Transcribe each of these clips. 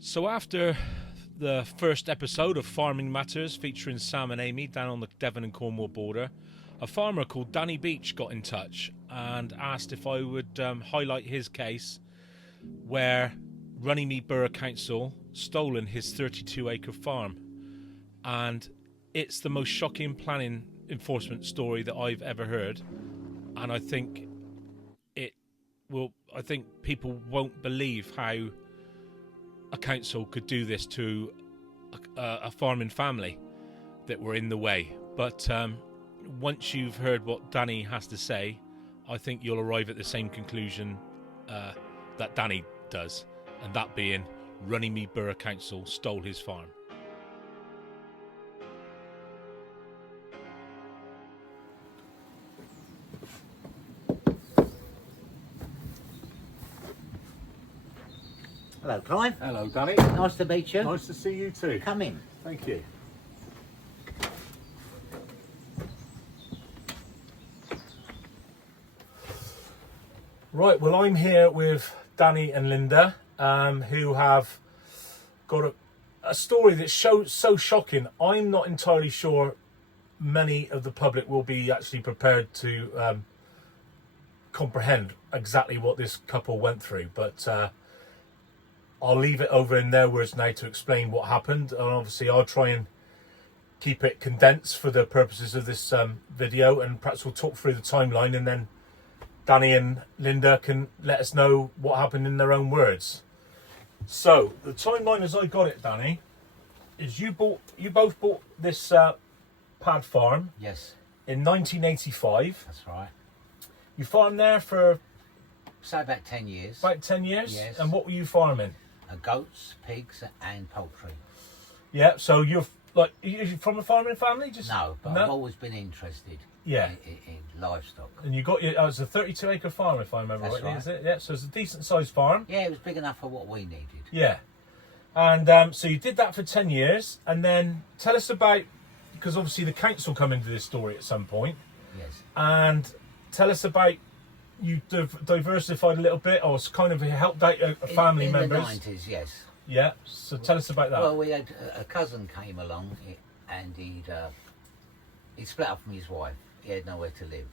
So after the first episode of Farming Matters featuring Sam and Amy down on the Devon and Cornwall border, a farmer called Danny Beach got in touch and asked if I would highlight his case where Runnymead Borough Council stolen his 32-acre farm. And it's the most shocking planning enforcement story that I've ever heard. And I think people won't believe how a council could do this to a farming family that were in the way. But once you've heard what Danny has to say, I think you'll arrive at the same conclusion that Danny does, and that being Runnymead Borough Council stole his farm. Hello, Clive. Hello, Danny. Nice to meet you. Nice to see you too. Come in. Thank you. Right, well, I'm here with Danny and Linda, who have got a story that's so shocking. I'm not entirely sure many of the public will be actually prepared to comprehend exactly what this couple went through, but I'll leave it over in their words now to explain what happened, and obviously I'll try and keep it condensed for the purposes of this video, and perhaps we'll talk through the timeline, and then Danny and Linda can let us know what happened in their own words. So the timeline, as I got it, Danny, is you both bought this pad farm. Yes. In 1985. That's right. You farmed there for So about 10 years. about 10 years. Yes. And what were you farming? Goats, pigs, and poultry. Yeah. So you're from a farming family? Just No, but I've always been interested. Yeah. In livestock. And you got your, it's a 32-acre farm, if I remember That's rightly, right. is it? Yeah, so it's a decent-sized farm. Yeah, it was big enough for what we needed. Yeah. And so you did that for 10 years, and then tell us about, because obviously the council come into this story at some point, Yes. and tell us about, you diversified a little bit, or kind of helped out a family in members. the 90s, yes. Yeah, so tell us about that. Well, we had a cousin came along, and he'd split up from his wife. He had nowhere to live.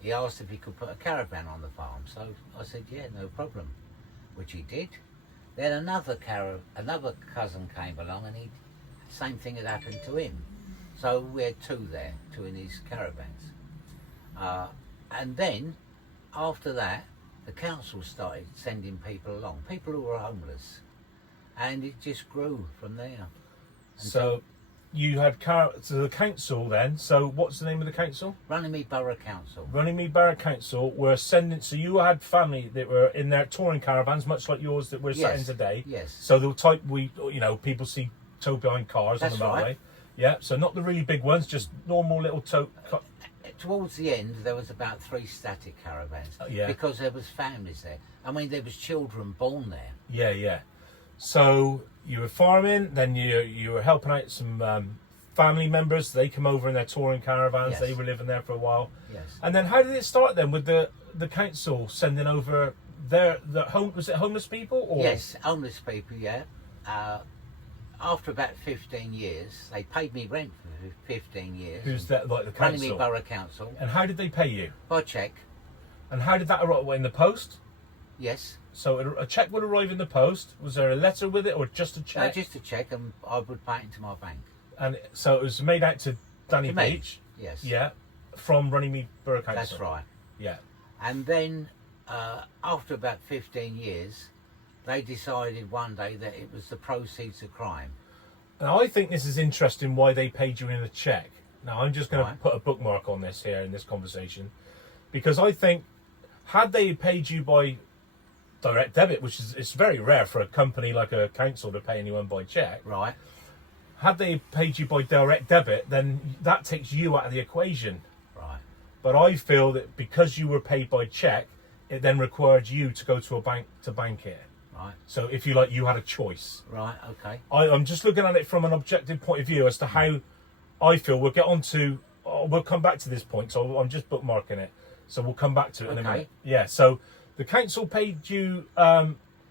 He asked if he could put a caravan on the farm, so I said, yeah, no problem, which he did. Then another cousin came along, and same thing had happened to him. So we had two in his caravans. And then, after that, the council started sending people along, people who were homeless, and it just grew from there. So you had so the council then. So what's the name of the council? Runnymead Borough Council. Runnymead Borough Council were sending. So you had family that were in their touring caravans, much like yours that we're sat in today. Yes. So the type people see towed behind cars That's on the motorway. right. Yeah. So not the really big ones, just normal little tow. Towards the end, there was about 3 static caravans. Yeah. Because there was families there. I mean, there was children born there. Yeah, yeah. So you were farming, then you were helping out some family members. They come over in their touring caravans. Yes. They were living there for a while. Yes. And then how did it start then with the council sending over the home? Was it homeless people? Or? Yes, homeless people. Yeah. After about 15 years, they paid me rent for 15 years. Who's that? Like the council? Runnymead Borough Council. And how did they pay you? By cheque. And how did that arrive? In the post? Yes. So a cheque would arrive in the post. Was there a letter with it, or just a No, cheque? just a cheque, and I would pay it into my bank. And so it was made out to Danny To me? Beach. Yes. Yeah. From Runnymead Borough Council. That's right. Yeah. And then, after about 15 years, they decided one day that it was the proceeds of crime. Now, I think this is interesting why they paid you in a cheque. Now, I'm just going to Right. put a bookmark on this here in this conversation, because I think had they paid you by direct debit, which is it's very rare for a company like a council to pay anyone by cheque, Right. had they paid you by direct debit, then that takes you out of the equation. Right. But I feel that because you were paid by cheque, it then required you to go to a bank to bank it. Right. So if you like, you had a choice. Right. Okay. I'm just looking at it from an objective point of view as to how I feel. We'll get on to, we'll come back to this point. So I'm just bookmarking it. So we'll come back to it in a Okay. minute. Yeah. So the council paid you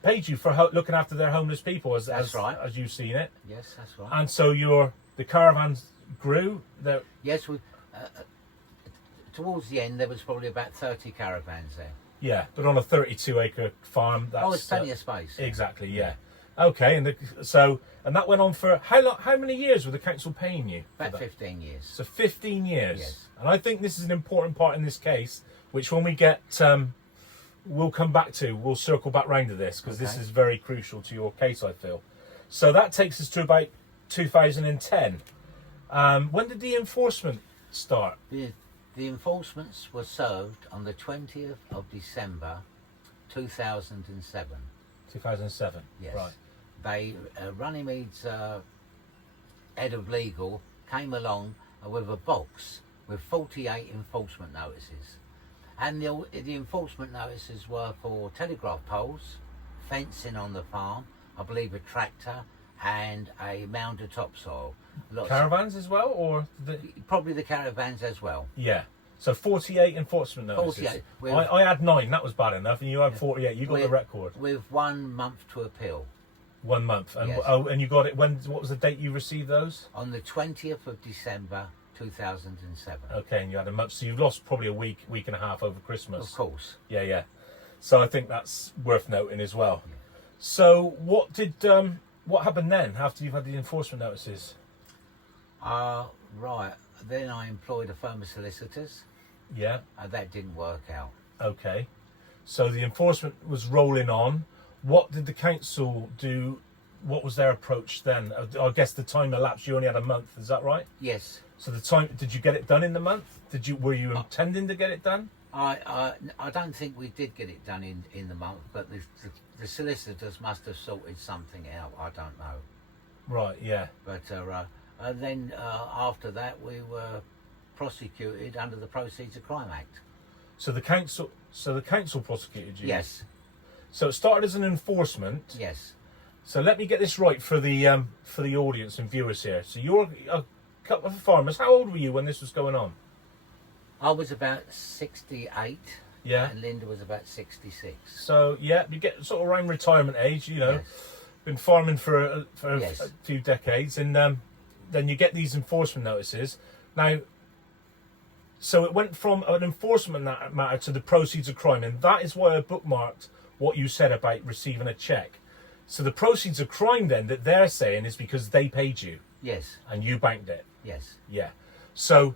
paid you for looking after their homeless people, That's right. as you've seen it. Yes, that's right. And so the caravans grew. Yes, towards the end there was probably about 30 caravans there. Yeah, but on a 32-acre farm, that's There's plenty of space. Exactly. Yeah. Okay, and that went on for how long? How many years were the council paying you? About 15 years. So 15 years. Yes. And I think this is an important part in this case, which when we get, we'll come back to. We'll circle back round to this because this is very crucial to your case, I feel. So that takes us to about 2010. When did the enforcement start? The enforcements were served on the 20th of December 2007. 2007. Yes. Right. They, Runnymead's head of legal came along with a box with 48 enforcement notices. And the enforcement notices were for telegraph poles, fencing on the farm, I believe a tractor, and a mound of topsoil. Caravans as well, or probably the caravans as well. Yeah. So 48 enforcement notices. 48. I had 9. That was bad enough, and you had 48. You got the record. With 1 month to appeal. 1 month, and Yes. and you got it. When? What was the date you received those? On the 20th of December 2007. Okay, and you had a month. So you've lost probably a week and a half over Christmas. Of course. Yeah, yeah. So I think that's worth noting as well. Yeah. So what happened then after you've had the enforcement notices? Right. Then I employed a firm of solicitors. Yeah. That didn't work out. Okay. So the enforcement was rolling on. What did the council do? What was their approach then? I guess the time elapsed. You only had a month. Is that right? Yes. So the time. Did you get it done in the month? Were you intending to get it done? I don't think we did get it done in the month, but the solicitors must have sorted something out. I don't know. Right. Yeah. But then after that we were prosecuted under the Proceeds of Crime Act. So the council prosecuted you. Yes. So it started as an enforcement. Yes. So let me get this right for the audience and viewers here. So you're a couple of farmers. How old were you when this was going on? I was about 68. Yeah. And Linda was about 66. So yeah, you get sort of around retirement age. You know, Yes. been farming for Yes. a few decades, and then you get these enforcement notices. Now, so it went from an enforcement matter to the proceeds of crime, and that is why I bookmarked what you said about receiving a cheque. So the proceeds of crime then that they're saying is because they paid you. Yes. And you banked it. Yes. Yeah. So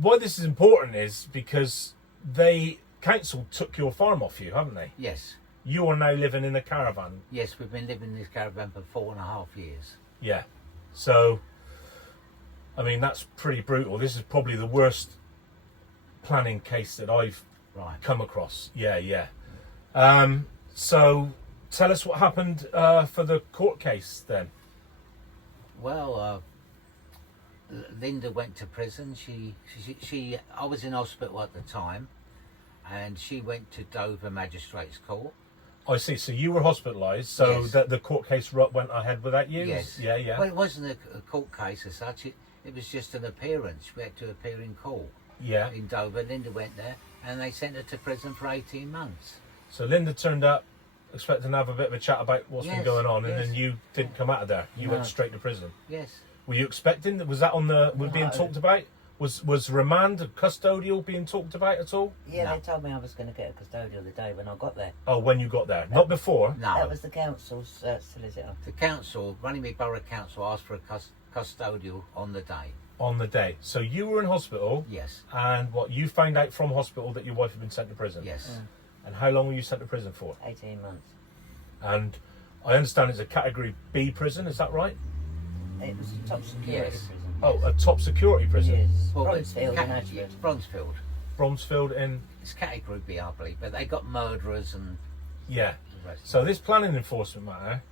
why this is important is because council took your farm off you, haven't they? Yes. You are now living in a caravan. Yes, we've been living in this caravan for 4.5 years. Yeah. So, I mean, that's pretty brutal. This is probably the worst planning case that I've come across. Yeah, yeah. So, tell us what happened for the court case then. Well, Linda went to prison. I was in hospital at the time, and she went to Dover Magistrates Court. I see. So you were hospitalised, so Yes. that the court case went ahead without you? Yes. Yeah, yeah. Well, it wasn't a court case as such. It was just an appearance. We had to appear in court. Yeah. In Dover. Linda went there, and they sent her to prison for 18 months. So Linda turned up, expecting to have a bit of a chat about what's been Yes, going on, and yes. then you didn't come out of there. You went No. straight to prison. Yes. Were you expecting? Was that being talked about? Was remand, custodial being talked about at all? Yeah, No. they told me I was going to get a custodial the day when I got there. Oh, when you got there, not before. No. That was the council's solicitor. The council, Runnymead Borough Council, asked for a custodial on the day. On the day. So you were in hospital, Yes. and you found out from hospital that your wife had been sent to prison. Yes. And how long were you sent to prison for? 18 months. And I understand it's a Category B prison. Is that right? It was a top security Yes. prison. Oh, a top security prison. Yes. Well, Bronzefield in Ashford. Bronzefield. Bromsfield in. It's Category B, I believe, but they got murderers and Yeah. the rest. So this planning enforcement matter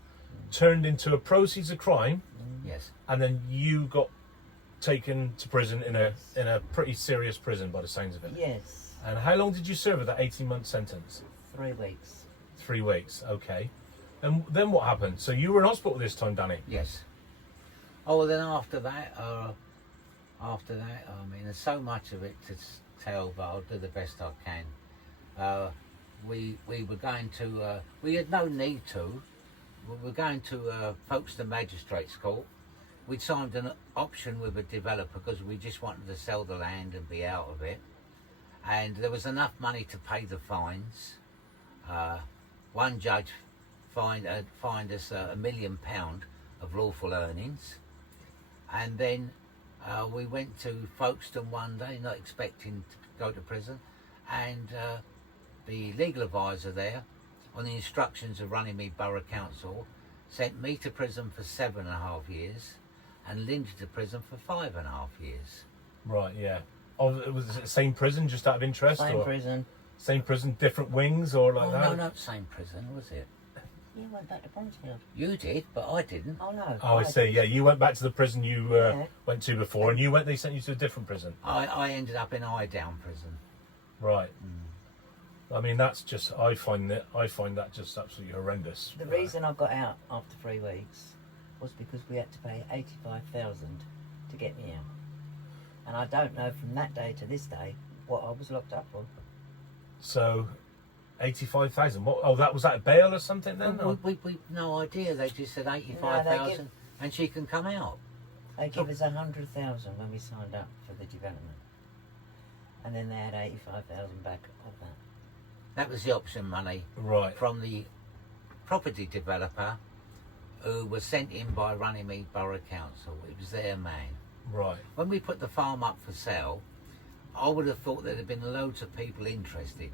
turned into a proceeds of crime, Yes. and then you got taken to prison in a pretty serious prison by the sounds of it. Yes. And how long did you serve with that 18-month sentence? 3 weeks. 3 weeks. Okay. And then what happened? So you were in hospital this time, Danny. Yes. Oh, well, then after that, I mean, there's so much of it to tell, but I'll do the best I can. we were going to, we had no need to, we were going to Folkestone Magistrates Court. We'd signed an option with a developer because we just wanted to sell the land and be out of it. And there was enough money to pay the fines. One judge fined us £1 million of lawful earnings. And then we went to Folkestone one day, not expecting to go to prison. And the legal advisor there, on the instructions of Runnymead Borough Council, sent me to prison for 7.5 years and Linda to prison for 5.5 years. Right, yeah. Oh, was it the same prison, just out of interest? Same or prison. Same prison, different wings, or like Oh, that? no, not same prison, was it? You went back to Bronzefield. You did, but I didn't. Oh no. Oh, I see. Yeah, you went back to the prison you Yeah. went to before, and you went. They sent you to a different prison. I ended up in Down prison. Right. I mean, that's just. I find that just absolutely horrendous. The reason I got out after 3 weeks was because we had to pay 85,000 to get me out, and I don't know from that day to this day what I was locked up for. So, 85,000. What? Oh, that was that a bail or something then? Well, we no idea. They just said 85,000, and she can come out. They give us 100,000 when we signed up for the development, and then they had 85,000 back of that. That was the option money Right. from the property developer, who was sent in by Runnymead Borough Council. It was their man. Right. When we put the farm up for sale, I would have thought there'd have been loads of people interested.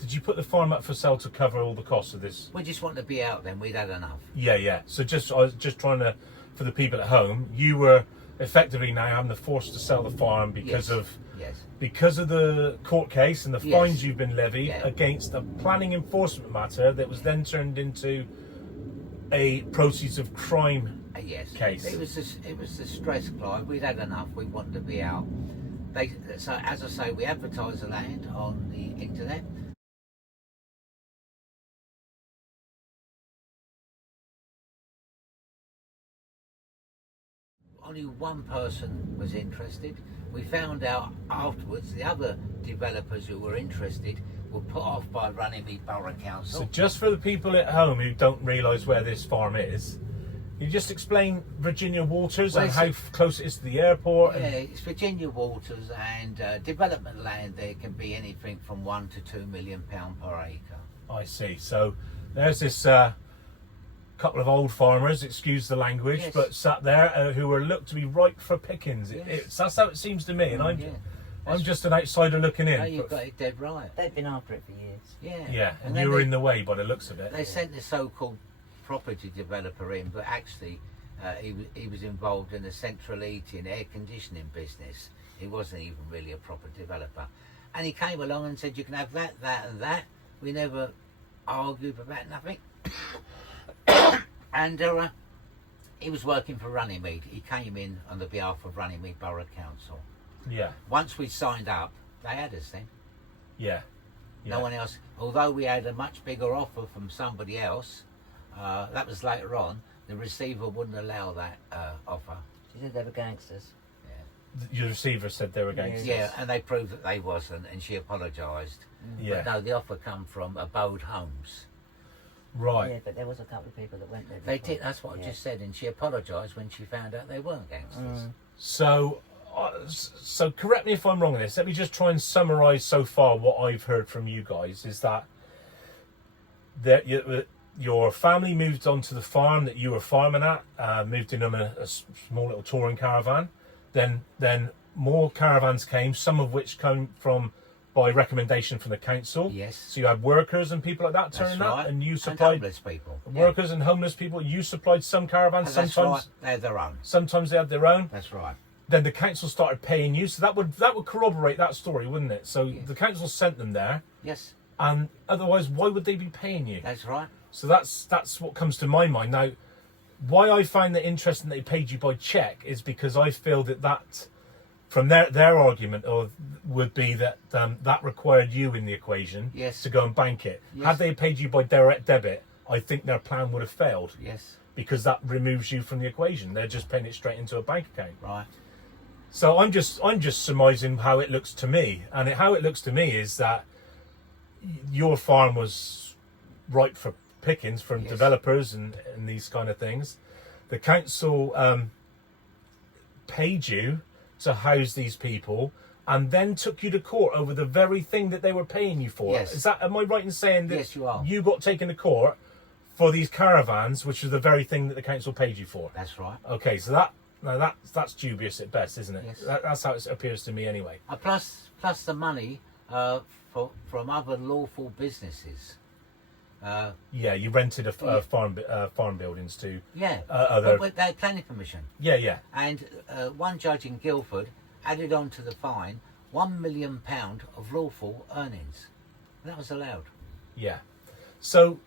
Did you put the farm up for sale to cover all the costs of this? We just wanted to be out then. We'd had enough. Yeah, yeah. So I was just trying to, for the people at home, you were effectively now having to force to sell the farm because of the court case and the Yes. fines you've been levied Yeah. against a planning enforcement matter that was then turned into a proceeds of crime. Yes. Case. It was the stress, Clive. We'd had enough. We wanted to be out. So as I say, we advertised the land on the internet. Only one person was interested. We found out afterwards the other developers who were interested were put off by Runnymead Borough Council. So just for the people at home who don't realise where this farm is, you just explain Virginia Waters Well, and it's how close it is to the airport. Yeah, And, it's Virginia Waters, and development land there can be anything from £1 to £2 million per acre. I see. So there's this couple of old farmers, excuse the language, Yes. but sat there who were looked to be ripe for pickings. Yes. That's how it seems to me, and I'm Yeah. just an outsider looking in. No, you've but- got it dead right. They'd been after it for years. Yeah. yeah, and then you were they, in the way by the looks of it. They sent the so-called property developer in, but actually he was involved in the central heating, air conditioning business. He wasn't even really a proper developer. And he came along and said, you can have that, that and that. We never argued about nothing. And he was working for Runnymead. He came in on the behalf of Runnymead Borough Council. Yeah, Once we signed up, they had us then. yeah. No one else. Although we had a much bigger offer from somebody else, that was later on, the receiver wouldn't allow that offer. She said they were gangsters. Your receiver said they were gangsters. Yeah, and they proved that they wasn't, and she apologised. Yeah. But no, the offer come from Abode Homes. Right. Yeah, but there was a couple of people that went there. They before. did. That's what I Yeah. just said, and she apologised when she found out they weren't gangsters. So correct me if I'm wrong on this. Let me just try and summarise so far what I've heard from you guys is that your family moved onto the farm that you were farming at, moved in on a small little touring caravan. Then more caravans came, some of which came from by recommendation from the council. Yes. So you had workers and people like that That's turning right. up, and you And supplied homeless people. workers and homeless people. You supplied some caravans. That's Sometimes, right. They're their own. sometimes they had their own. That's right. Then the council started paying you, so that would corroborate that story, wouldn't it? So the council sent them there, Yes, and otherwise, why would they be paying you? that's right. So that's what comes to my mind now. Why I find that interesting they paid you by cheque is because I feel that from their argument would be that that required you in the equation Yes. to go and bank it. Yes. Had they paid you by direct debit, I think their plan would have failed Yes, because that removes you from the equation. They're just paying it straight into a bank account. right. So I'm just surmising how it looks to me, and how it looks to me is that your farm was ripe for pickings from Yes. developers and these kind of things. The council paid you to house these people and then took you to court over the very thing that they were paying you for. Yes. Am I right in saying that Yes, you are. you got taken to court for these caravans, which is the very thing that the council paid you for? That's right. Okay, so that's dubious at best, isn't it? Yes. That's how it appears to me anyway. Plus the money from other lawful businesses. Yeah, you rented a farm buildings to Yeah, other. but they had planning permission. Yeah. And one judge in Guildford added on to the fine £1 million of lawful earnings. That was allowed. Yeah. So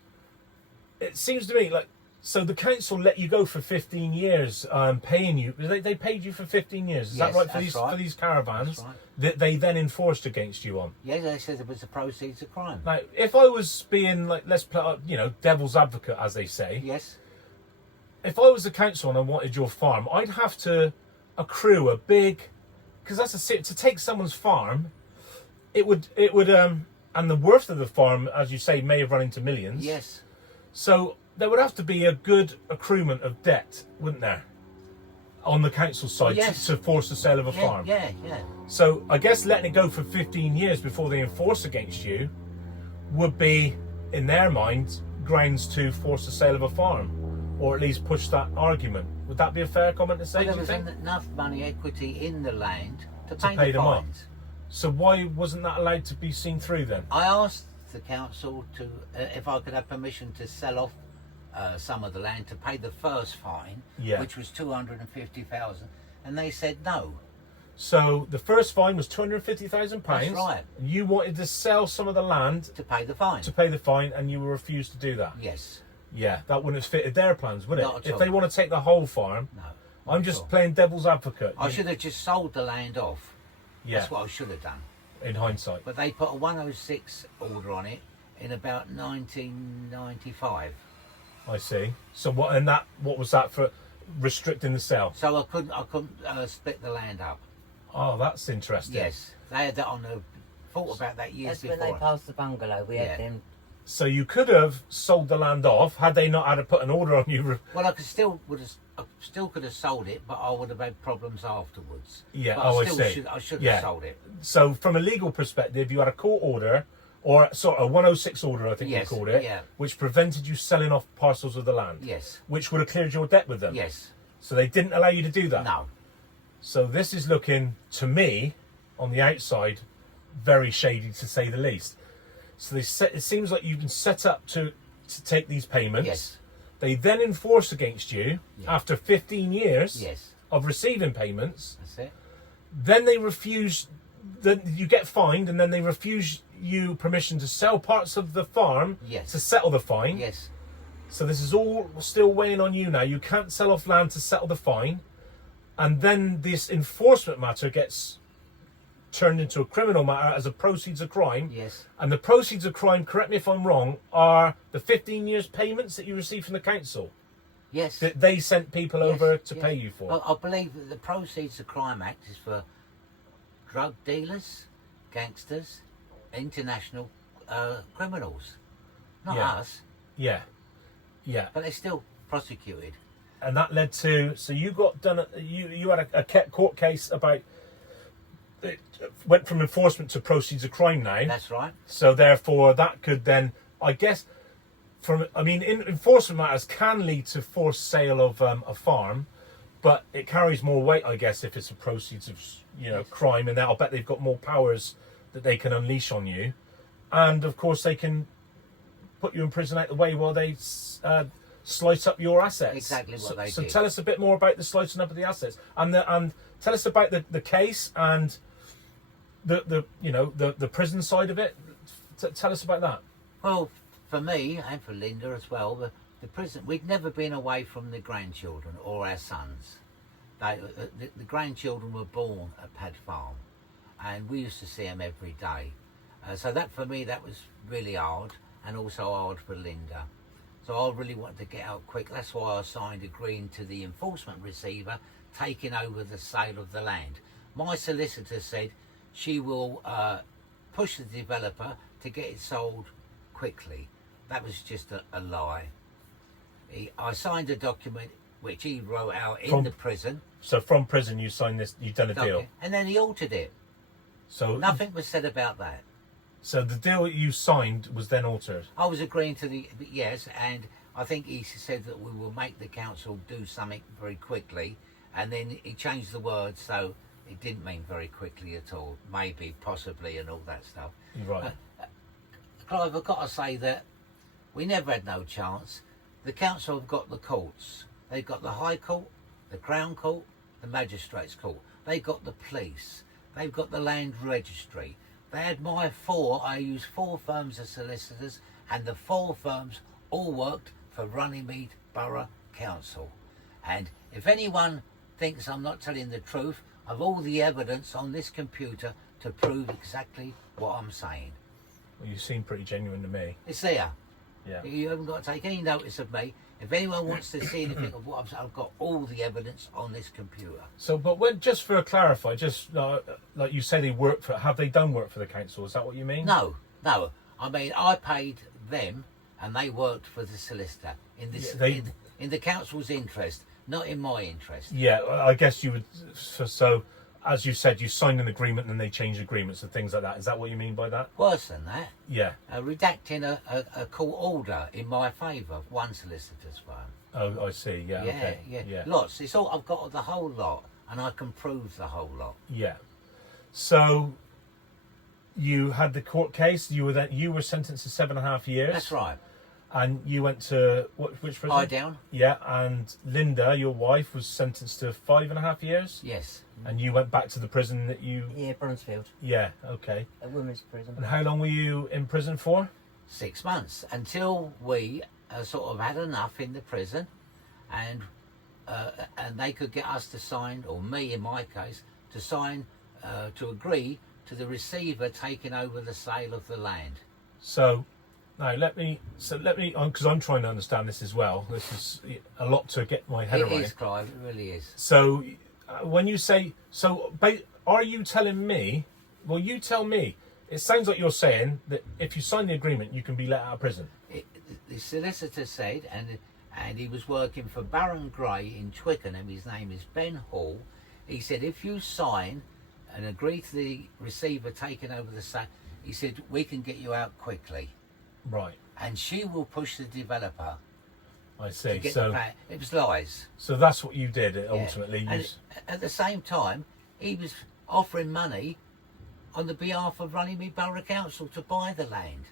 it seems to me like, so the council let you go for 15 years, paying you. They paid you for 15 years. Is Yes, that right for that's right. these caravans That's right. that they then enforced against you on? Yeah, they said it was the proceeds of crime. Now, if I was being like, let's play, devil's advocate, as they say. Yes. If I was the council and I wanted your farm, I'd have to accrue a big, because to take someone's farm, it would, and the worth of the farm, as you say, may have run into millions. Yes. So there would have to be a good accruement of debt, wouldn't there, on the council side Yes. to force the sale of a Yeah, farm? yeah. So I guess letting it go for 15 years before they enforce against you would be, in their mind, grounds to force the sale of a farm, or at least push that argument. Would that be a fair comment to say, Well, do there you was think? enough money, equity in the land to pay pay the them off. fines. So why wasn't that allowed to be seen through then? I asked the council to if I could have permission to sell off some of the land to pay the first fine, Yeah. which was 250,000, and they said no. So the first fine was £250,000. That's right. You wanted to sell some of the land To pay the fine. to pay the fine, and you were refused to do that. Yes. Yeah, that wouldn't have fitted their plans, would it? Not at If all. they want to take the whole farm, No. I'm not just at all. playing devil's advocate. I should have just sold the land off. Yeah, That's what I should have done. in hindsight. But they put a 106 order on it in about 1995. I see. So what was that for? Restricting the sale? So I couldn't split the land up. Oh, that's interesting. Yes, they had that on the thought about that years That's when before. they passed the bungalow. We Yeah. had them. So you could have sold the land off had they not had to put an order on you. Well, I still could have sold it, but I would have had problems afterwards. Yeah, But I still see. I should Yeah. have sold it. So from a legal perspective, you had a court order, or sort of a 106 order, I think Yes, you called it, yeah. which prevented you selling off parcels of the land. Yes. Which would have cleared your debt with them. Yes. So they didn't allow you to do that. No. So this is looking, to me, on the outside, very shady to say the least. So it seems like you've been set up to take these payments. Yes. They then enforce against you Yeah. after 15 years Yes. of receiving payments. That's it. Then they refuse, then you get fined, and then they refuse you permission to sell parts of the farm Yes. to settle the fine. Yes. So this is all still weighing on you now. You can't sell off land to settle the fine. And then this enforcement matter gets turned into a criminal matter as a proceeds of crime. Yes. And the proceeds of crime, correct me if I'm wrong, are the 15 years payments that you receive from the council Yes. that they sent people over to yes. pay you for. Well, I believe that the Proceeds of Crime Act is for drug dealers, gangsters, international criminals. Not Yeah. us, Yeah. Yeah. but they're still prosecuted. And that led to, so you got done, you had a court case about, it went from enforcement to proceeds of crime now. That's right. So therefore, that could then, I guess, enforcement matters can lead to forced sale of a farm, but it carries more weight, I guess, if it's a proceeds of crime, and I'll bet they've got more powers that they can unleash on you, and of course they can put you in prison out the way while they slice up your assets. Exactly what they So did. tell us a bit more about the slicing up of the assets, and tell us about the case and the prison side of it. Tell us about that. Well, for me and for Linda as well, the prison, we'd never been away from the grandchildren or our sons. The grandchildren were born at Pad Farm, and we used to see them every day. So that for me, that was really hard, and also hard for Linda. So I really wanted to get out quick. That's why I signed agreeing to the enforcement receiver taking over the sale of the land. My solicitor said she will push the developer to get it sold quickly. That was just a lie. I signed a document which he wrote out in the prison. So from prison you signed this, you've done a deal. And then he altered it. So nothing was said about that. So the deal that you signed was then altered? I was agreeing to the, yes, and I think he said that we will make the council do something very quickly, and then he changed the words, so it didn't mean very quickly at all. Maybe, possibly, and all that stuff. Right. Clive, I've got to say that we never had no chance. The council have got the courts. They've got the High Court, the Crown Court, the Magistrates Court. They've got the police. They've got the Land Registry. They had I used 4 firms of solicitors, and the 4 firms all worked for Runnymead Borough Council. And if anyone thinks I'm not telling the truth, I've all the evidence on this computer to prove exactly what I'm saying. Well, you seem pretty genuine to me. It's there. Yeah. You haven't got to take any notice of me. If anyone wants to see anything of what I've got all the evidence on this computer. So, but when, just for clarify, just like you said, have they done work for the council? Is that what you mean? No. I mean, I paid them, and they worked for the solicitor in this in the council's interest, not in my interest. Yeah, I guess you would. So, as you said, you signed an agreement and they changed agreements and things like that. Is that what you mean by that? Worse than that. Yeah. Redacting a court order in my favour, one solicitor's firm. Oh, I see. Yeah. Okay. Yeah. Lots. It's all. I've got the whole lot, and I can prove the whole lot. Yeah. So, you had the court case. You were sentenced to 7.5 years. That's right. And you went to which prison? Highdown. Yeah, and Linda, your wife, was sentenced to 5.5 years. Yes. And you went back to the prison that you. Yeah, Brunsfield. Yeah. Okay. A women's prison. And how long were you in prison for? 6 months, until we sort of had enough in the prison, and they could get us to sign, or me in my case, to sign to agree to the receiver taking over the sale of the land. So, now let me, because I'm trying to understand this as well. This is a lot to get my head around. It is, Clive. It really is. So, when you say are you telling me? Well, you tell me. It sounds like you're saying that if you sign the agreement, you can be let out of prison. The solicitor said, and he was working for Baron Gray in Twickenham. His name is Ben Hall. He said, if you sign and agree to the receiver taking over the sale, he said, we can get you out quickly. Right. And she will push the developer. I see. So it was lies. So that's what you did ultimately. Yeah. And at the same time, he was offering money on the behalf of Runnymead Borough Council to buy the land.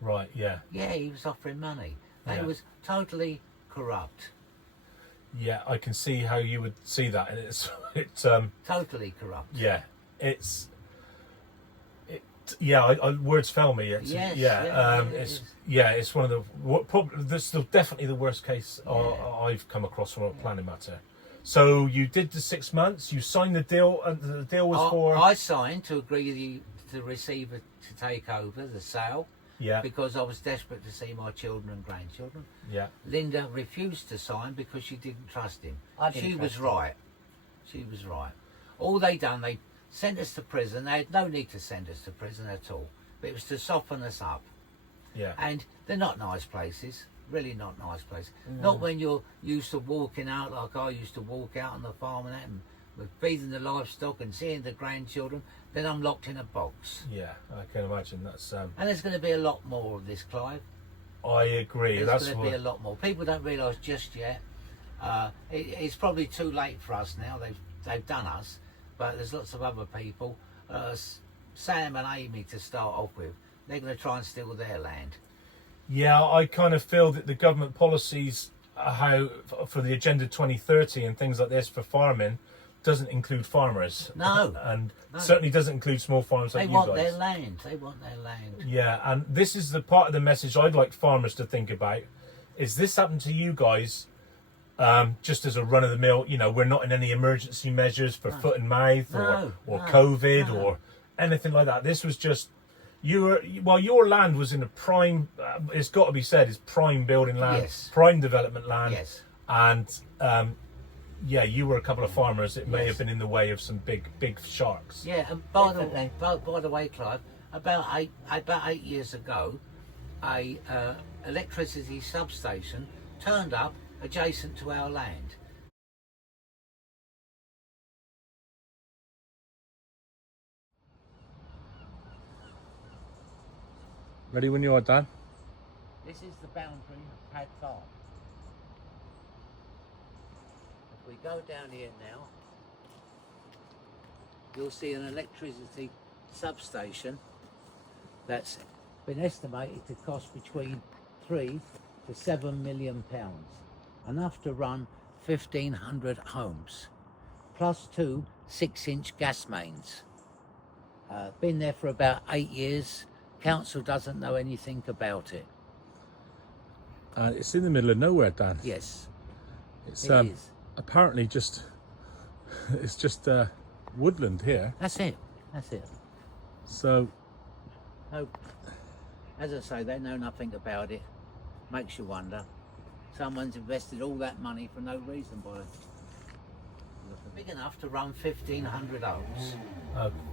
Right. Yeah. Yeah, he was offering money. They Yeah. was totally corrupt. Yeah, I can see how you would see that, and it's Totally corrupt. yeah, words fail me. It's, it's one of the this is definitely the worst case I've come across from a planning matter. So you did the 6 months. You signed the deal, and the deal was for. I signed to agree to the receiver to take over the sale. Yeah. Because I was desperate to see my children and grandchildren. Yeah. Linda refused to sign because she didn't trust him. She was right. All they sent us to prison. They had no need to send us to prison at all. But it was to soften us up. Yeah. And they're not nice places. Really not nice places. Not when you're used to walking out like I used to walk out on the farm and that, and with feeding the livestock and seeing the grandchildren. Then I'm locked in a box. Yeah, I can imagine that's. And there's going to be a lot more of this, Clive. I agree. There's going to be a lot more. People don't realise just yet. It's probably too late for us now. They've done us, but there's lots of other people. Sam and Amy to start off with. They're going to try and steal their land. Yeah, I kind of feel that the government policies, how for the Agenda 2030 and things like this for farming, doesn't include farmers. No. And certainly doesn't include small farms like you guys. They want their land. Yeah, and this is the part of the message I'd like farmers to think about. Is this happened to you guys just as a run-of-the-mill, we're not in any emergency measures for foot and mouth or COVID or anything like that. This was just, your land was in a prime, it's got to be said, is prime building land, prime development land. Yes. And you were a couple of farmers. It may have been in the way of some big sharks. Yeah, and by the way, Clive, about 8 years ago, a electricity substation turned up adjacent to our land. Ready when you are, Dan? This is the boundary of Pad Farm. If we go down here now, you'll see an electricity substation that's been estimated to cost between £3 to £7 million, enough to run 1,500 homes, plus 2 6-inch gas mains. Been there for about 8 years. Council doesn't know anything about it. It's in the middle of nowhere, Dan. Yes, It's it is. apparently just it's just woodland here. That's it. That's it. So No, as I say, they know nothing about it. Makes you wonder. Someone's invested all that money for no reason by it. Big enough to run 1,500 homes.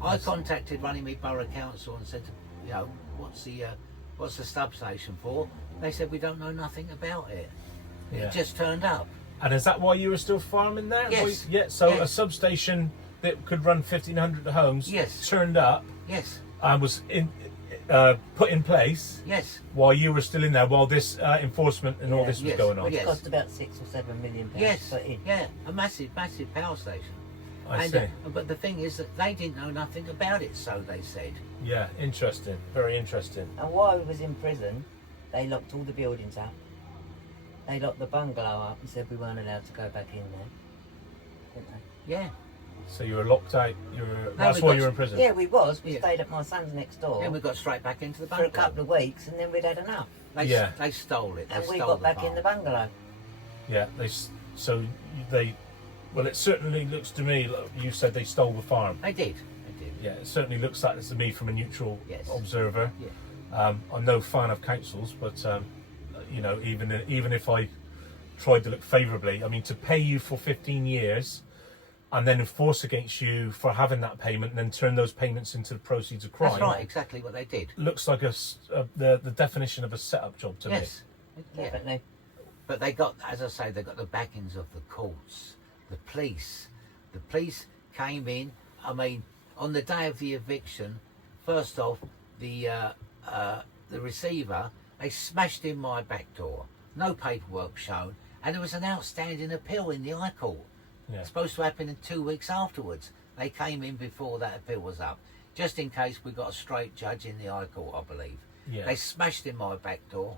I contacted Runnymead Borough Council and said, you know, what's the substation for? They said, we don't know nothing about it. Yeah. It just turned up. And is that why you were still farming there? Yes. Yeah. So Yes. a substation that could run 1,500 homes. Yes. Turned up Yes, and was put in place yes. while you were still in there, while this enforcement and all Yeah. this was Yes. going on. Yes. It cost about £6 or £7 million Yes, to put in. yeah, a massive power station. I see. But the thing is that they didn't know nothing about it, so they said. Yeah, interesting. Very interesting. And while we was in prison, they locked all the buildings up. They locked the bungalow up and said we weren't allowed to go back in there. Didn't they? Yeah, So you were locked out. That's we why got- you were in prison. Yeah, we was. We Yeah. stayed at my son's next door then we got straight back into the for bungalow. a couple of weeks, and then we'd had enough. Yeah. They stole it. They And we stole got back in farm. the bungalow. Yeah. They. Well, it certainly looks to me like you said they stole the farm. They did. They did. Yeah, it certainly looks like this to me from a neutral Yes. observer. Yeah. I'm no fan of councils, but you know, even if I tried to look favourably, I mean, to pay you for 15 years and then enforce against you for having that payment and then turn those payments into the proceeds of crime. That's right. Exactly what they did. Looks like the definition of a setup job to Yes. Yeah. Definitely. But they got, as I say, they got the backings of the courts, the police. The police came in. I mean, on the day of the eviction, first off, the receiver, they smashed in my back door. No paperwork shown, and there was an outstanding appeal in the High Court. Yeah. It's supposed to happen in 2 weeks afterwards. They came in before that appeal was up, just in case we got a straight judge in the High Court, I believe. Yeah. They smashed in my back door,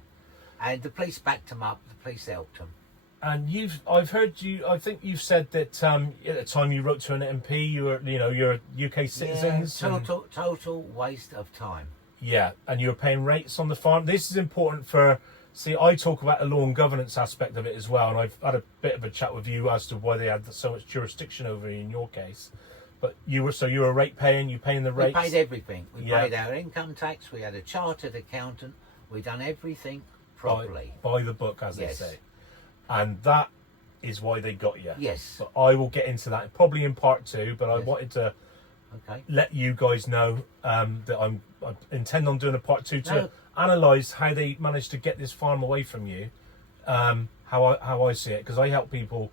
and the police backed them up. The police helped them. And I've heard you. I think you've said that at the time you wrote to an MP, you're UK citizens. and- Total waste of time. Yeah, and you're paying rates on the farm. This is important for. See, I talk about the law and governance aspect of it as well, and I've had a bit of a chat with you as to why they had so much jurisdiction over you in your case. But you were a rate paying. You paying the We rates. paid everything. We Yeah. paid our income tax. We had a chartered accountant. We done everything properly. by the book, as Yes. they say, and that is why they got you. Yes. But I will get into that probably in part 2. But I Yes. wanted to Okay. let you guys know that I intend on doing a part 2 to No. analyse how they managed to get this farm away from you, how I see it, because I help people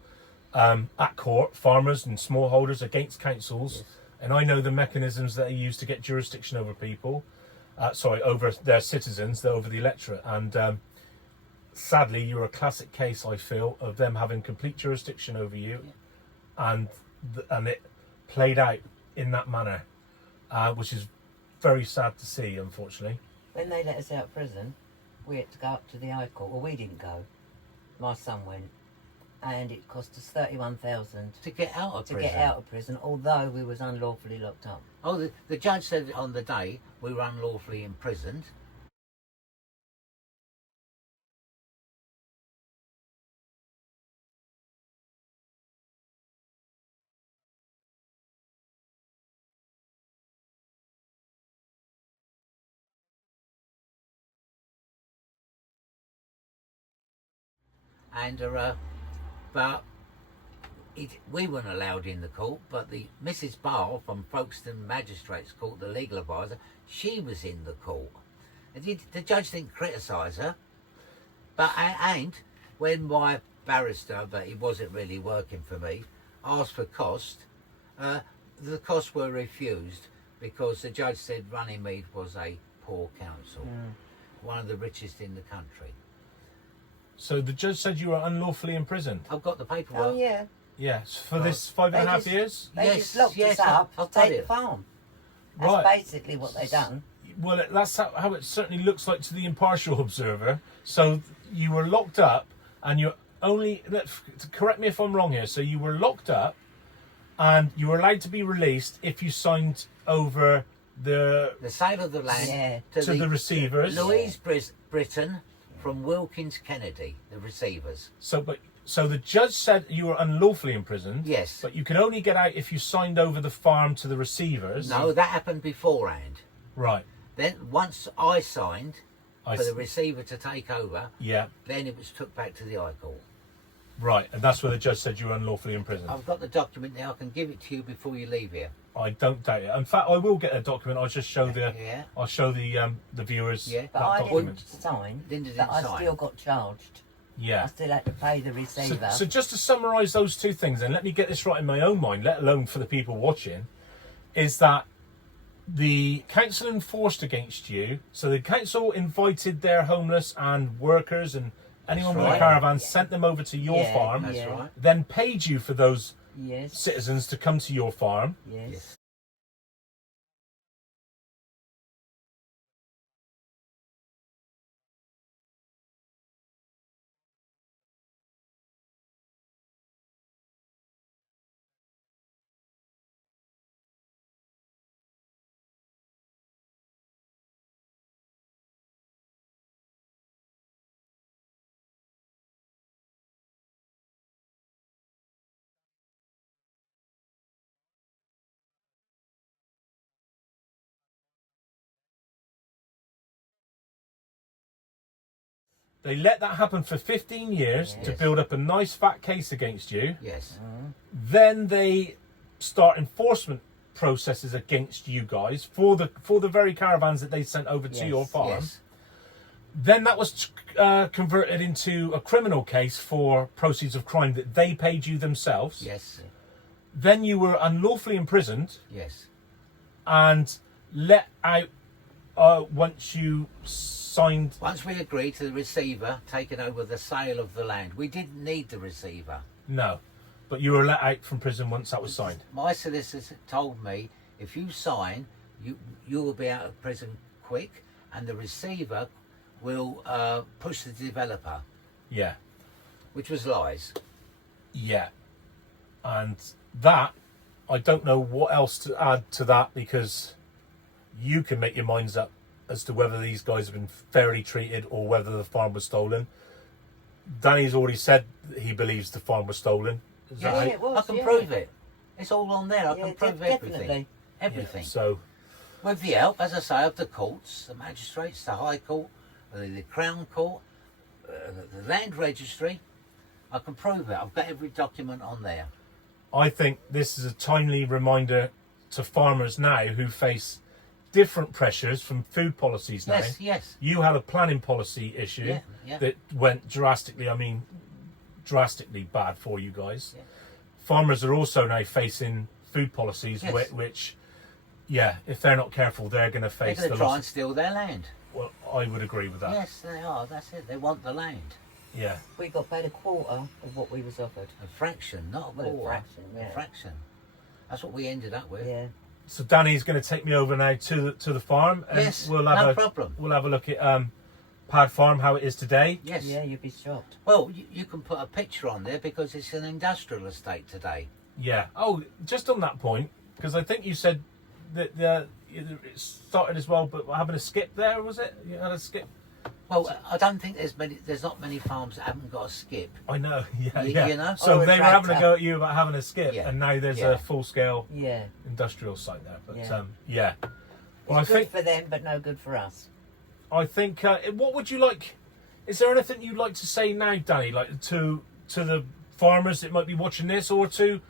at court, farmers and smallholders against councils, Yes. and I know the mechanisms that they use to get jurisdiction over people, over their citizens, over the electorate, and sadly you're a classic case, I feel, of them having complete jurisdiction over you, and it played out in that manner, which is very sad to see, unfortunately. When they let us out of prison, we had to go up to the High Court. Well, we didn't go. My son went. And it cost us $31,000 To get out of to prison. get out of prison, although we was unlawfully locked up. Oh, the judge said on the day we were unlawfully imprisoned. And but we weren't allowed in the court, but the Mrs. Barr from Folkestone Magistrates Court, the legal advisor, she was in the court. And the judge didn't criticise her, but when my barrister, but he wasn't really working for me, asked for cost, the costs were refused because the judge said Runnymead was a poor council, one of the richest in the country. So the judge said you were unlawfully imprisoned. I've got the paperwork. Oh yeah. Yes, for this 5.5 years. They Yes, just locked yes, us up I've to got take it. the farm. That's Right. basically what they done. Well, that's how it certainly looks like to the impartial observer. So you were locked up, and you're only. Correct me if I'm wrong here. So you were locked up, and you were allowed to be released if you signed over the sale of the land Yeah. to the receivers. Louise Britton from Wilkins Kennedy, the receivers. So the judge said you were unlawfully imprisoned. Yes. But you could only get out if you signed over the farm to the receivers. No, that happened beforehand. Right. Then once I signed I for the s- receiver to take over, Yeah. then it was took back to the High Court. Right. And that's where the judge said you were unlawfully imprisoned. I've got the document now. I can give it to you before you leave here. I don't doubt it. In fact, I will get a document. I'll just show the. Yeah. I'll show the viewers Yeah. But that I document. didn't sign. Linda didn't but I sign. still got charged. I Yeah. still had to pay the receiver. So just to summarise those two things, and let me get this right in my own mind, let alone for the people watching, is that the council enforced against you. So the council invited their homeless and workers and anyone with a right. caravan, sent them over to your Yeah, farm, That's Yeah. right. then paid you for those Yes. citizens to come to your farm. Yes. Yes. They let that happen for 15 years to Yes. build up a nice fat case against you. Yes. Then they start enforcement processes against you guys for the very caravans that they sent over to Yes, your farm. Yes. Then that was converted into a criminal case for proceeds of crime that they paid you themselves. Yes. Then you were unlawfully imprisoned Yes. and let out once you signed. Once we agreed to the receiver taking over the sale of the land, we didn't need the receiver. No, but you were let out from prison once that was signed. My solicitor told me if you sign, you will be out of prison quick, and the receiver will push the developer, Yeah, which was lies. yeah, and that I don't know what else to add to that, because you can make your minds up as to whether these guys have been fairly treated or whether the farm was stolen. Danny's already said that he believes the farm was stolen. Is that Yeah, right? it was, I can yeah. prove it. It's all on there. I Yeah, can prove definitely. everything. Everything. So, With the help, as I say, of the courts, the magistrates, the High Court, the Crown Court, the Land Registry, I can prove it. I've got every document on there. I think this is a timely reminder to farmers now who face different pressures from food policies now. Yes, yes. You had a planning policy issue Yeah, yeah. that went drastically bad for you guys. Yeah. Farmers are also now facing food policies Yes. which, yeah, if they're not careful, they're going to They're face going the to try loss. and steal their land. Well, I would agree with that. Yes, they are. That's it. They want the land. Yeah. We got paid a quarter of what we was offered. A fraction, not a Well, a quarter. fraction, yeah. A fraction. That's what we ended up with. Yeah. So Danny's going to take me over now to the farm, and Yes, we'll have no problem. We'll have a look at Pad Farm, how it is today. Yes. Yeah, you'd be shocked. Well, you can put a picture on there because it's an industrial estate today. Yeah. Oh, just on that point, because I think you said that it started as well, but having a skip there, was it? You had a skip. Well, I don't think there's not many farms that haven't got a skip. I know. Yeah. You- yeah. you know? So Or a they were having a tractor. go at you about having a skip, Yeah. and now there's Yeah. a full-scale Yeah. industrial site there. But Yeah. yeah. Well, It's good for them, but no good for us. I think. What would you like? Is there anything you'd like to say now, Danny? Like to the farmers that might be watching this, or to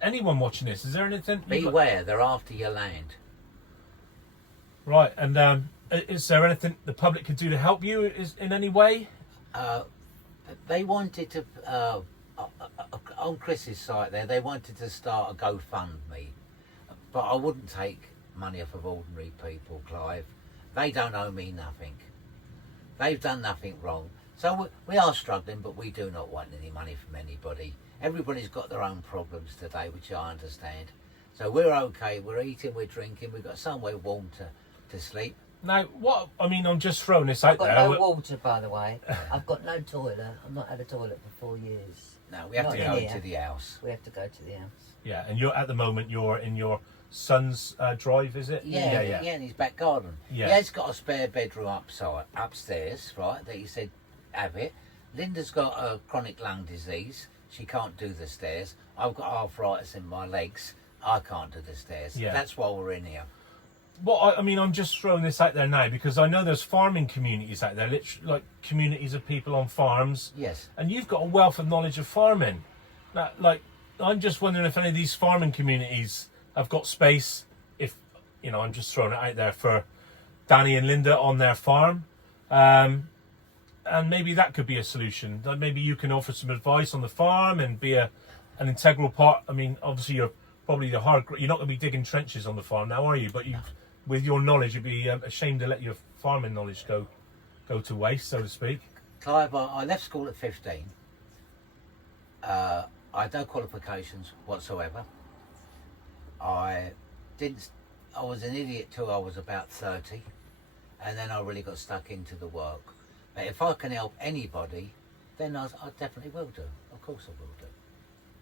anyone watching this? Is there anything? Beware, they're after your land. Right, and is there anything the public could do to help you in any way? They wanted to, on Chris's site there, they wanted to start a GoFundMe. But I wouldn't take money off of ordinary people, Clive. They don't owe me nothing. They've done nothing wrong. So we are struggling, but we do not want any money from anybody. Everybody's got their own problems today, which I understand. So we're okay, we're eating, we're drinking, we've got somewhere warm to sleep. Now, what, I mean, I'm just throwing this out I've got there. no water, by the way. I've got no toilet. I've not had a toilet for 4 years. No, we have Not to in go here. to the house. We have to go to the house. Yeah, and at the moment you're in your son's drive, is it? Yeah, in his back garden. Yeah. He has got a spare bedroom upstairs, right, that he said, have it. Linda's got a chronic lung disease. She can't do the stairs. I've got arthritis in my legs. I can't do the stairs. Yeah. That's why we're in here. Well, I mean, I'm just throwing this out there now because I know there's farming communities out there, literally like communities of people on farms. Yes. And you've got a wealth of knowledge of farming. Now, like, I'm just wondering if any of these farming communities have got space. If, you know, I'm just throwing it out there for Danny and Linda on their farm. And maybe that could be a solution. Like maybe you can offer some advice on the farm and be an integral part. I mean, obviously you're probably you're not going to be digging trenches on the farm now, are you? But you, with your knowledge, you'd be ashamed to let your farming knowledge go to waste, so to speak. Clive, I left school at 15. I had no qualifications whatsoever. I was an idiot till I was about 30, and then I really got stuck into the work. But if I can help anybody, then I definitely will do. Of course I will do.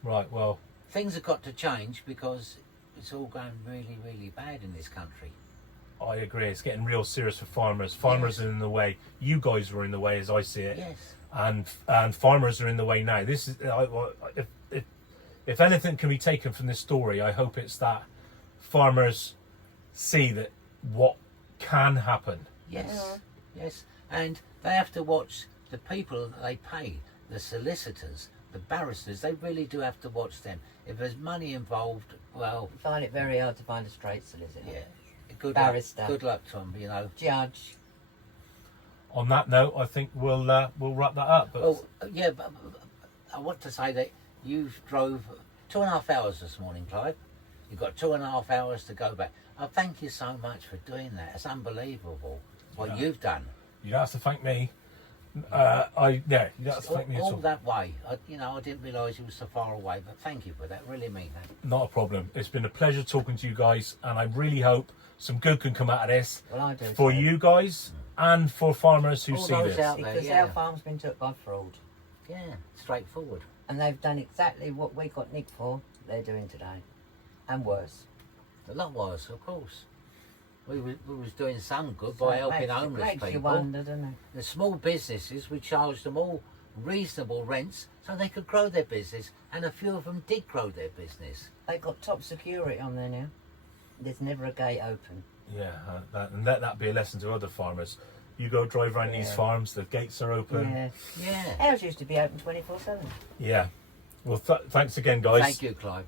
Right, well, Things have got to change because it's all going really, really bad in this country. I agree. It's getting real serious for farmers. Farmers Yes. are in the way. You guys were in the way, as I see it. Yes. And farmers are in the way now. This is if anything can be taken from this story, I hope it's that farmers see that what can happen. Yes. Yes. And they have to watch the people that they pay, the solicitors, the barristers. They really do have to watch them. If there's money involved, well, I find it very hard to find a straight solicitor. yeah. Good Barrister. luck. Good luck to them. You know. Judge. On that note, I think we'll wrap that up. But Well, yeah, but I want to say that you drove 2.5 hours this morning, Clive. You've got 2.5 hours to go back. I thank you so much for doing that. It's unbelievable what Yeah. you've done. you don't have to thank me. You don't have to thank me at All all. that way. I didn't realise you were so far away, but thank you for that. Really mean that. Not a problem. It's been a pleasure talking to you guys, and I really hope some good can come out of this Well, I do. for too. you guys and for farmers who All see those this. out there, Because yeah. our farm's been took by fraud. Yeah, straightforward. And they've done exactly what we got nicked for, they're doing today. And worse. A lot worse, of course. We was doing some good So by it helping makes- homeless makes you people. wonder, doesn't it? The small businesses, we charged them all reasonable rents so they could grow their business, and a few of them did grow their business. They've got top security on there now. There's never a gate open. Yeah, and let that be a lesson to other farmers. You go drive around these Yeah. farms, the gates are open. Yeah. Yeah. Ours used to be open 24/7. Yeah. Well, thanks again, guys. Thank you, Clive.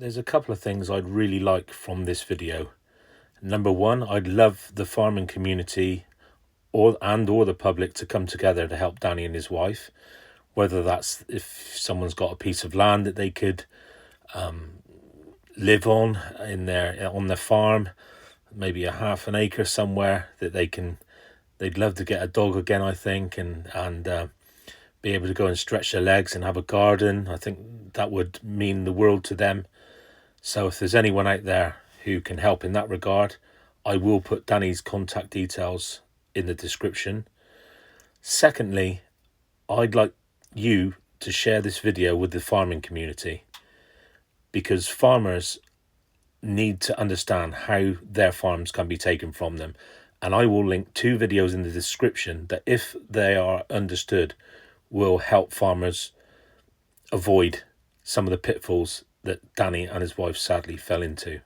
There's a couple of things I'd really like from this video. Number one, I'd love the farming community or the public to come together to help Danny and his wife, whether that's if someone's got a piece of land that they could live on their farm, maybe a half an acre somewhere that they'd love to get a dog again, I think, and be able to go and stretch their legs and have a garden. I think that would mean the world to them. So if there's anyone out there who can help in that regard, I will put Danny's contact details in the description. Secondly, I'd like you to share this video with the farming community, because farmers need to understand how their farms can be taken from them. And I will link 2 videos in the description that, if they are understood, will help farmers avoid some of the pitfalls that Danny and his wife sadly fell into.